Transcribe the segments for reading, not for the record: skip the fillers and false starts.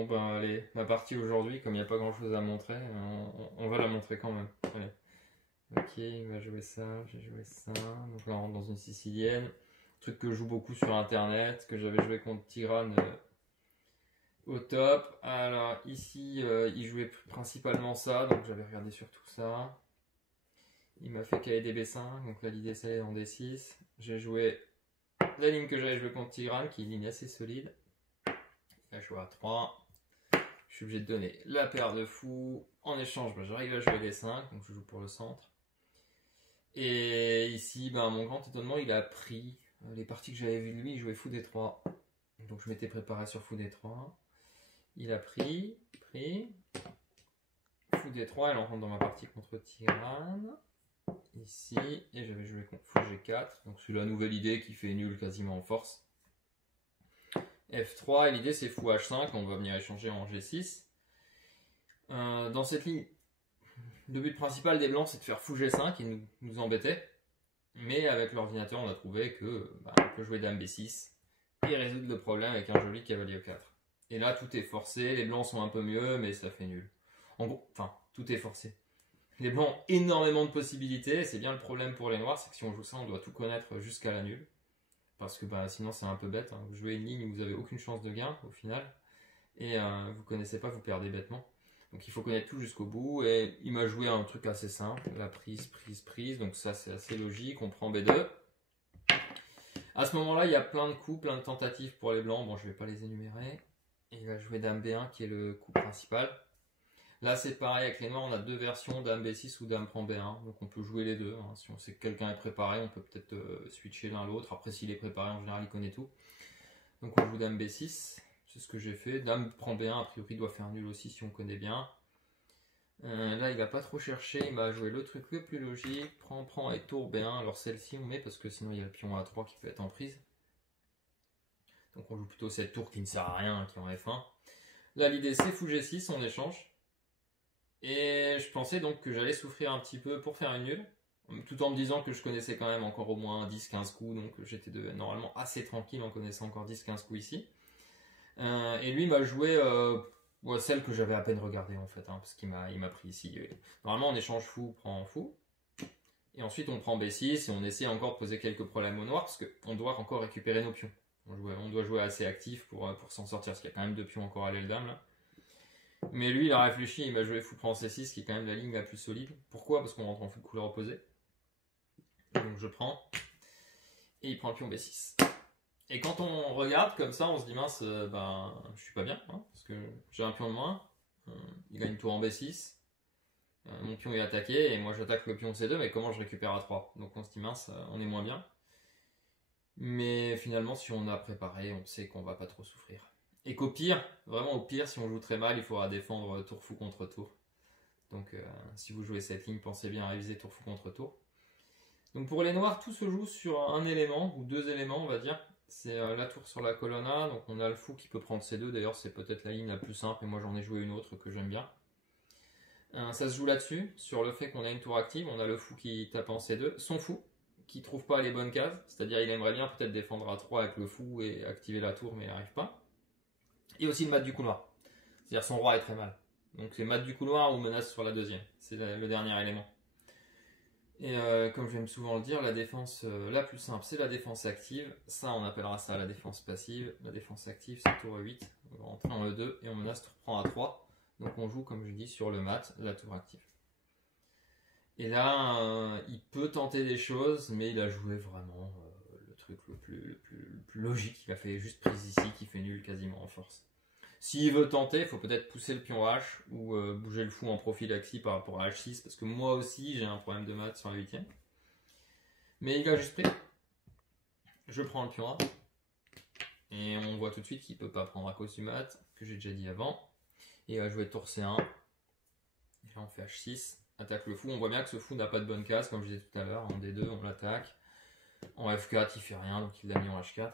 Bon ben allez, la partie aujourd'hui, comme il n'y a pas grand chose à montrer, on va la montrer quand même. Allez. Ok, il va jouer ça, j'ai joué ça. Donc là on rentre dans une sicilienne. Truc que je joue beaucoup sur internet, que j'avais joué contre Tigran au top. Alors ici il jouait principalement ça, donc j'avais regardé sur tout ça. Il m'a fait caler des B5, donc là l'idée c'est en D6. J'ai joué la ligne que j'avais joué contre Tigran, qui est une ligne assez solide. Il a joué à 3. Je suis obligé de donner la paire de fous. En échange, j'arrive à jouer les 5, donc je joue pour le centre. Et ici, mon grand étonnement, il a pris les parties que j'avais vues de lui, il jouait fou D3. Donc je m'étais préparé sur fou D3. Il a pris, fou D3, elle en rentre dans ma partie contre Tigran. Ici, et j'avais joué contre fou G4. Donc c'est la nouvelle idée qui fait nul quasiment en force. F3, et l'idée c'est fou H5, on va venir échanger en G6. Dans cette ligne, le but principal des blancs c'est de faire fou G5, qui nous embêtait. Mais avec l'ordinateur on a trouvé que on peut jouer dame B6 et résoudre le problème avec un joli cavalier E4. Et là tout est forcé, les blancs sont un peu mieux mais ça fait nul. En gros, tout est forcé. Les blancs ont énormément de possibilités, c'est bien le problème pour les noirs, c'est que si on joue ça on doit tout connaître jusqu'à la nulle. Parce que sinon c'est un peu bête, hein. Vous jouez une ligne où vous n'avez aucune chance de gain au final. Et vous connaissez pas, vous perdez bêtement. Donc il faut connaître tout jusqu'au bout. Et il m'a joué un truc assez simple, la prise. Donc ça c'est assez logique, on prend B2. À ce moment là il y a plein de coups, plein de tentatives pour les blancs. Bon je vais pas les énumérer. Et il va jouer dame B1 qui est le coup principal. Là c'est pareil avec les noirs, on a deux versions, dame B6 ou dame prend B1, donc on peut jouer les deux, hein. Si on sait que quelqu'un est préparé, on peut peut-être switcher l'un l'autre, après s'il est préparé en général il connaît tout. Donc on joue dame B6, c'est ce que j'ai fait, dame prend B1 a priori doit faire nul aussi si on connaît bien. Là il va pas trop chercher, il va jouer le truc le plus logique, prend et tour B1, alors celle-ci on met parce que sinon il y a le pion A3 qui peut être en prise. Donc on joue plutôt cette tour qui ne sert à rien, qui est en F1. Là l'idée c'est fou G6, on échange. Et je pensais donc que j'allais souffrir un petit peu pour faire une nulle, tout en me disant que je connaissais quand même encore au moins 10-15 coups, donc j'étais normalement assez tranquille en connaissant encore 10-15 coups ici. Et lui m'a joué celle que j'avais à peine regardée en fait, hein, parce qu'il m'a pris ici. Normalement on échange fou, prend fou, et ensuite on prend B6 et on essaie encore de poser quelques problèmes au noir, parce qu'on doit encore récupérer nos pions. On doit jouer assez actif pour s'en sortir, parce qu'il y a quand même deux pions encore à l'aile dame là. Mais lui il a réfléchi, il m'a joué fou prend C6 qui est quand même la ligne la plus solide. Pourquoi? Parce qu'on rentre en fou de couleur opposée. Donc je prends. Et il prend le pion B6. Et quand on regarde comme ça, on se dit mince, je suis pas bien, hein, parce que j'ai un pion de moins. Il a une tour en B6. Mon pion est attaqué et moi j'attaque le pion C2, mais comment je récupère A3? Donc on se dit mince, on est moins bien. Mais finalement si on a préparé, on sait qu'on va pas trop souffrir. Et qu'au pire, vraiment au pire, si on joue très mal, il faudra défendre tour fou contre tour. Donc si vous jouez cette ligne, pensez bien à réviser tour fou contre tour. Donc pour les noirs, tout se joue sur un élément, ou deux éléments on va dire. C'est la tour sur la colonne A, donc on a le fou qui peut prendre C2, d'ailleurs c'est peut-être la ligne la plus simple, et moi j'en ai joué une autre que j'aime bien. Ça se joue là-dessus, sur le fait qu'on a une tour active, on a le fou qui tape en C2, son fou, qui trouve pas les bonnes cases, c'est-à-dire il aimerait bien peut-être défendre à 3 avec le fou et activer la tour, mais il n'arrive pas. Et aussi le mat du couloir. C'est-à-dire son roi est très mal. Donc c'est mat du couloir ou menace sur la deuxième. C'est le dernier élément. Et comme j'aime souvent le dire, la défense la plus simple, c'est la défense active. Ça, on appellera ça la défense passive. La défense active, c'est tour E8. On va rentrer en E2 et on menace tour prend A3. Donc on joue, comme je dis, sur le mat, la tour active. Et là, il peut tenter des choses, mais il a joué vraiment le truc le plus logique. Il a fait juste prise ici, qui fait nul quasiment en force. S'il veut tenter, il faut peut-être pousser le pion H ou bouger le fou en prophylaxie par rapport à H6, parce que moi aussi j'ai un problème de maths sur la 8ème. Mais il a juste pris. Je prends le pion A. Et on voit tout de suite qu'il ne peut pas prendre à cause du mat, que j'ai déjà dit avant. Et il va jouer tour C1. Et là on fait H6, attaque le fou. On voit bien que ce fou n'a pas de bonne case, comme je disais tout à l'heure. En D2 on l'attaque. En F4 il fait rien, donc il l'a mis en H4.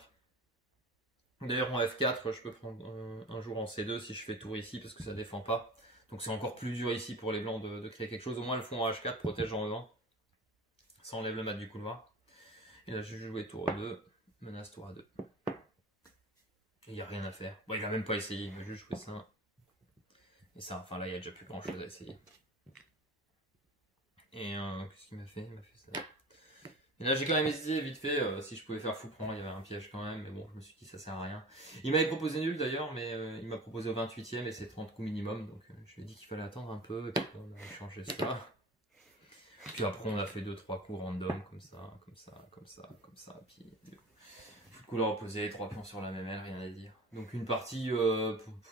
D'ailleurs en F4 je peux prendre un jour en C2 si je fais tour ici parce que ça défend pas. Donc c'est encore plus dur ici pour les blancs de créer quelque chose. Au moins le fou en H4 protège en E1. Ça enlève le mat du couloir. Et là je vais jouer tour E2, menace tour A2. Il n'y a rien à faire. Bon il a même pas essayé, il veut juste jouer ça. Et ça, enfin là, il n'y a déjà plus grand chose à essayer. Et qu'est-ce qu'il m'a fait? Il m'a fait ça. Et là, j'ai quand même hésité vite fait si je pouvais faire fou prendre. Il y avait un piège quand même, mais bon, je me suis dit ça sert à rien. Il m'avait proposé nul d'ailleurs, mais il m'a proposé au 28ème et c'est 30 coups minimum. Donc je lui ai dit qu'il fallait attendre un peu, et puis on a changé ça. Puis après, on a fait 2-3 coups random, comme ça. Puis couleur opposée, 3 pions sur la même aile, rien à dire. Donc une partie,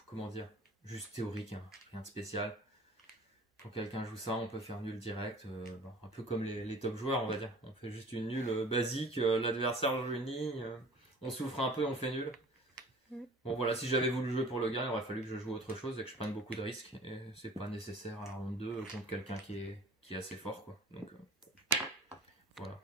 comment dire, juste théorique, hein, rien de spécial. Quand quelqu'un joue ça, on peut faire nul direct, un peu comme les top joueurs, on va dire. On fait juste une nulle basique, l'adversaire joue une ligne, on souffre un peu, on fait nul. Bon voilà, si j'avais voulu jouer pour le gain, il aurait fallu que je joue autre chose et que je prenne beaucoup de risques. Et c'est pas nécessaire à la ronde 2 contre quelqu'un qui est assez fort, quoi. Donc voilà.